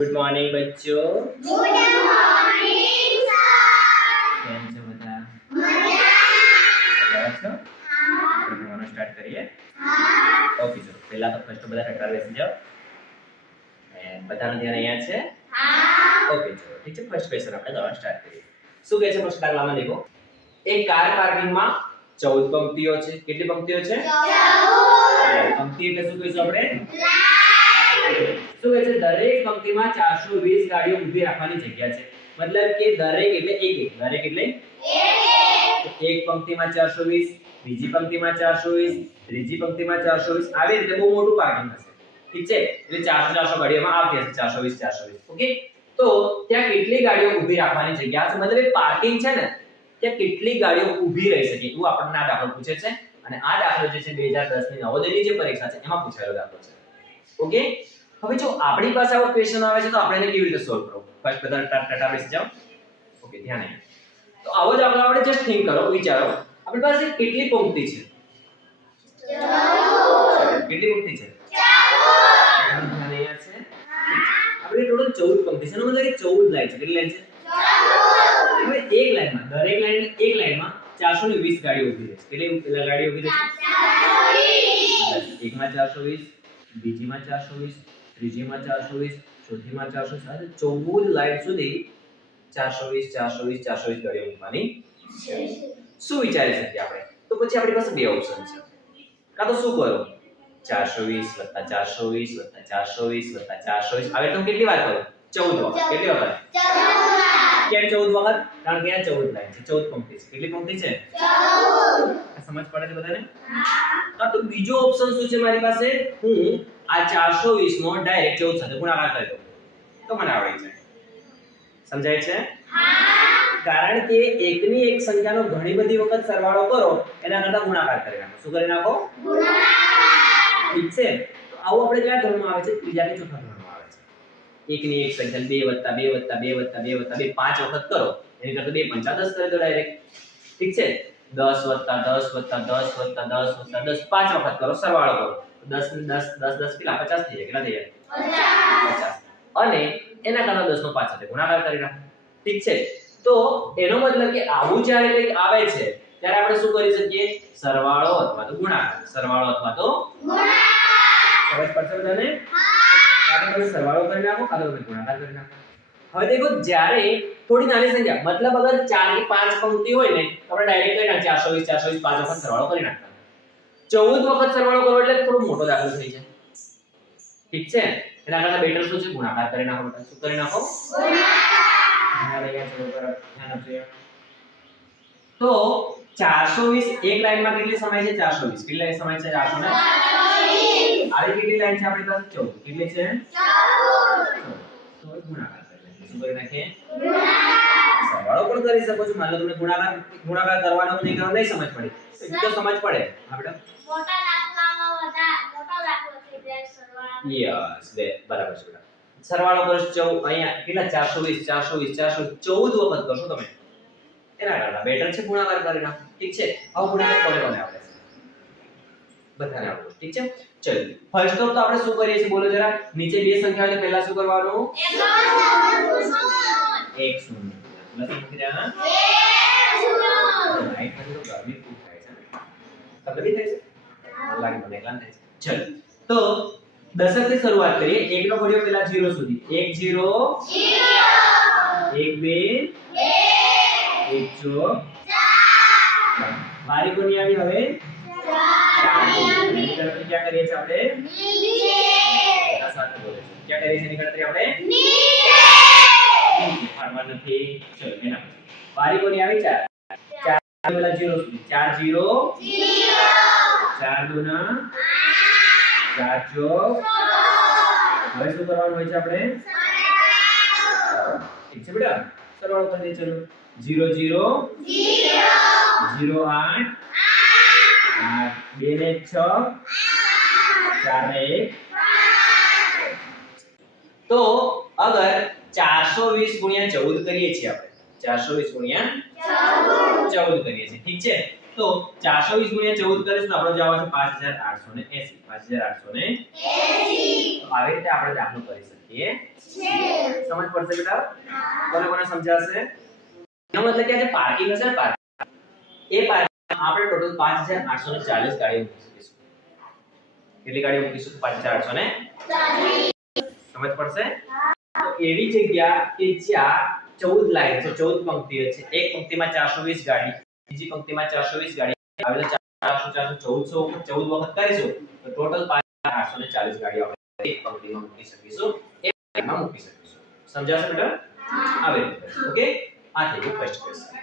Good morning બચ્ચો good morning sir કેમ છો બધા? મજામાં. છો? હા. ભણવાનું સ્ટાર્ટ કરીએ. હા. ઓકે ચલો પહેલા તો ફર્સ્ટ બધા ટકરાર બેસી જાઓ. એન્ડ બધાનું ધ્યાન અહીંયા છે? હા. ઓકે ચલો ઠીક છે? ફર્સ્ટ ક્વેશ્ચન આપણે દવા સ્ટાર્ટ કરીએ. શું કહે છે ફર્સ્ટ કારલામાં દેખો. એક કાર પાર્કિંગમાં 14 પંક્તિઓ છે. કેટલી પંક્તિઓ છે? ચૌદ. પંક્તિ એટલે શું કહીશું આપણે? લાઈન શું કહે છે? દરેક પંક્તિમાં 420 ગાડીઓ ઊભી રાખવાની જગ્યા છે. મતલબ કે દરેક એટલે એક એક. દરેક એટલે એક એક. પંક્તિમાં 420 બીજી પંક્તિમાં 420 ત્રીજી પંક્તિમાં 420 આવી રીતે બહુ મોટું ઠીક છે? એટલે 400 400 ગાડીઓમાં આવતી હશે. 420 420 ઓકે? તો ત્યાં કેટલી ગાડીઓ ઊભી રાખવાની મતલબ એ છે ને, ત્યાં કેટલી ગાડીઓ ઊભી રહી શકે એવું આપણને આ દાખલો પૂછે છે. અને આ દાખલો જે છે 2010 ની નવોદયની જે પરીક્ષા છે, એમાં પૂછાયેલો દાખલો છે. ઓકે? હવે જો આપણી પાસે આવો ક્વેશ્ચન આવે છે તો આપણે એને કેવી રીતે સોલ્વ કરવો? ફર્સ્ટ બધા ટાટા બેસી જાઓ. ઓકે ધ્યાન આપો તો આવો જ આપણે આપણે જસ્ટ થિંક કરો વિચારો. આપણી પાસે કેટલી પંક્તિ છે? કેટલી પંક્તિ છે? ચૌદ આપણે ટોટલ 14 પંક્તિ છે. એનો મતલબ કે 14 લાઈન છે. કેટલી લાઈન છે? હવે એક લાઈનમાં દરેક લાઈન એક લાઈનમાં 420 ગાડીઓ ઊભી રહેશે કેટલી પેલા ગાડીઓ ઊભી રહેશે ચારસો એકમાં 420 બીજીમાં 420 ત્રીજીમાં 420 ચોથીમાં ચારસો સાત ચૌદ લાઈન સુધી 420 420 420 ગાડીઓ મૂકવાની શું વિચારી શકીએ આપણે? તો પછી આપણી પાસે બે ઓપ્શન છે. કાં તો શું કરો? 420 વત્તા 420 વત્તા 420 વત્તા 420 આવી તમે કેટલી વાર કરો? 14 વખત કેટલી ચૌદ કેમ 14 વખત? કારણ કે આ 14 લાઈન છે. 14 પંક્તિ છે. કેટલી પંક્તિ છે? ચૌદ આ સમજ પડે છે બધાને? હા તો બીજો ઓપ્શન શું છે મારી પાસે? હું આ 420 નો ડાયરેક્ટ 14 સાથે ગુણાકાર કરી દઉં. તો મને આવડી જાય સમજાય છે? કારણ કે એકની એક સંખ્યાનો ઘણી બધી વખત સરવાળો કરો એના કરતા ગુણાકાર કરી નાખો. શું કરી નાખો? ઠીક છે? તો આવું આપણે કયા ધોરણમાં આવે છે? ત્રીજા કે ચોથા ધોરણમાં. છે એકની એક સંખ્યા બે વત્તા બે વત્તા બે વત્તા બે વત્તા બે પાંચ વખત કરો. એની કરતા બે પંચા દસ કરી દો ડાયરેક્ટ ઠીક છે? દસ વત્તા દસ વત્તા દસ વત્તા દસ વત્તા દસ પાંચ વખત કરો સરવાળો કરો. દસ દસ દસ દસ કેટલા? પચાસ થઈ જાય. કેટલા થઈ જાય? પચાસ. અને એના કરતા દસ નો પાંચ સાથે ગુણાકાર કરી નાખો. ઠીક છે? તો એનો મતલબ કે આવું જ્યારે કંઈક આવે છે ત્યારે આપણે શું કરી શકીએ? સરવાળો અથવા તો ગુણાકાર. સરવાળો અથવા તો સમજ પડશે બધાને? કાં તો તમે સરવાળો કરી નાખો ગુણાકાર હવે દેખો, જ્યારે થોડી નાની સંખ્યા, મતલબ અગર ચાર કે પાંચ પંક્તિ હોય ને આપણે ડાયરેક્ટ કરી નાખીએ, ચારસો વીસ ચારસો વીસ, પાંચ વખત સરવાળો કરી નાખતા ચૌદ વખત સરવાળો કરો એટલે થોડો મોટો દાખલો થઈ જાય. ઠીક છે? એટલે કરતા બેટર શું છે? ગુણાકાર કરી નાખો બેટા. શું કરી નાખો? આપજો તો 420 એક લાઈનમાં કેટલી સમય છે? 420 કેટલી કેટલા સમય છે? 420 આવી કેટલી લાઈન છે આપણી પાસે 14 કેટલી છે? તો હવે ગુણાકાર કરી શું કરી નાખીએ? સરવાળો પણ કરી શકો છો. માનો તમને ગુણાકાર ગુણાકાર કરવાનો કે નહીં કરવાનો નહીં સમજ પડી. તો તો સમજ પડે. બેટા મોટા દાખલામાં બધા મોટા દાખલો થઈ જાય સરવાળો યસ બરાબર છે બેટા સરવાળો કરો છો ચૌદ. અહીંયા કેટલા? 420 420 414 વખત કરશો તમે. એના કરતા બેટર છે ગુણાકાર કરી નાખો ઠીક છે? હવે ગુણાકાર કોને કોને છે બધાને આવડે ઠીક છે? ચલો. ફર્સ્ટ તો આપણે શું કરીએ છીએ? બોલો જરા. નીચે બે સંખ્યા છે પહેલા શું કરવાનું? એક 0 પ્લસ થાય છે. તમને બી તો દશક શરૂઆત કરીએ. 1 નો ઘડ્યો પહેલા સુધી. 1 0 0 1 2 2 1 4 કોની આવી હવે? ચાર દુના. 4 4 હવે શું કરવાનું હોય છે આપણે? ઠીક છે બેટા? સરવાળો કરી દે જીરો જીરો. 0 0 આઠ બે ને છ ચાર ને એક તો અગર 420 ગુણ્યા ચૌદ કરીએ છીએ આપણે. 420 ગુણ્યા ચૌદ કરીએ છીએ. ઠીક છે? તો 420 ગુણ્યા ચૌદ કરીશું આપણો જવાબ આવશે 5880 5880 તો આવી રીતે આપણે દાખલો કરી શકીએ. સમજ પડશે બેટા? કોને કોને સમજાશે? એનો મતલબ કે આજે પાર્કિંગ હશે ને પાર્કિંગ એ પાર્કિંગ આપણે ટોટલ 5840 ગાડીઓ મૂકી શકીશું કેટલી ગાડીઓ મૂકીશું? 5840 સમજ પડશે? તો એવી જગ્યા કે જ્યાં 14 લાઈન છે 14 પંક્તિઓ છે. એક પંક્તિમાં 420 ગાડી બીજી પંક્તિમાં 420 ગાડી. આવે તો 400 400 1400 14 વખત કરીશું તો ટોટલ 5840 ગાડીઓ આપણે એક પંક્તિમાં મૂકી શકીશું. એક મૂકી શકીશું. સમજાશે બેટા આવે. ઓકે? આ થઈ ગયું ફર્સ્ટ ક્વેશ્ચન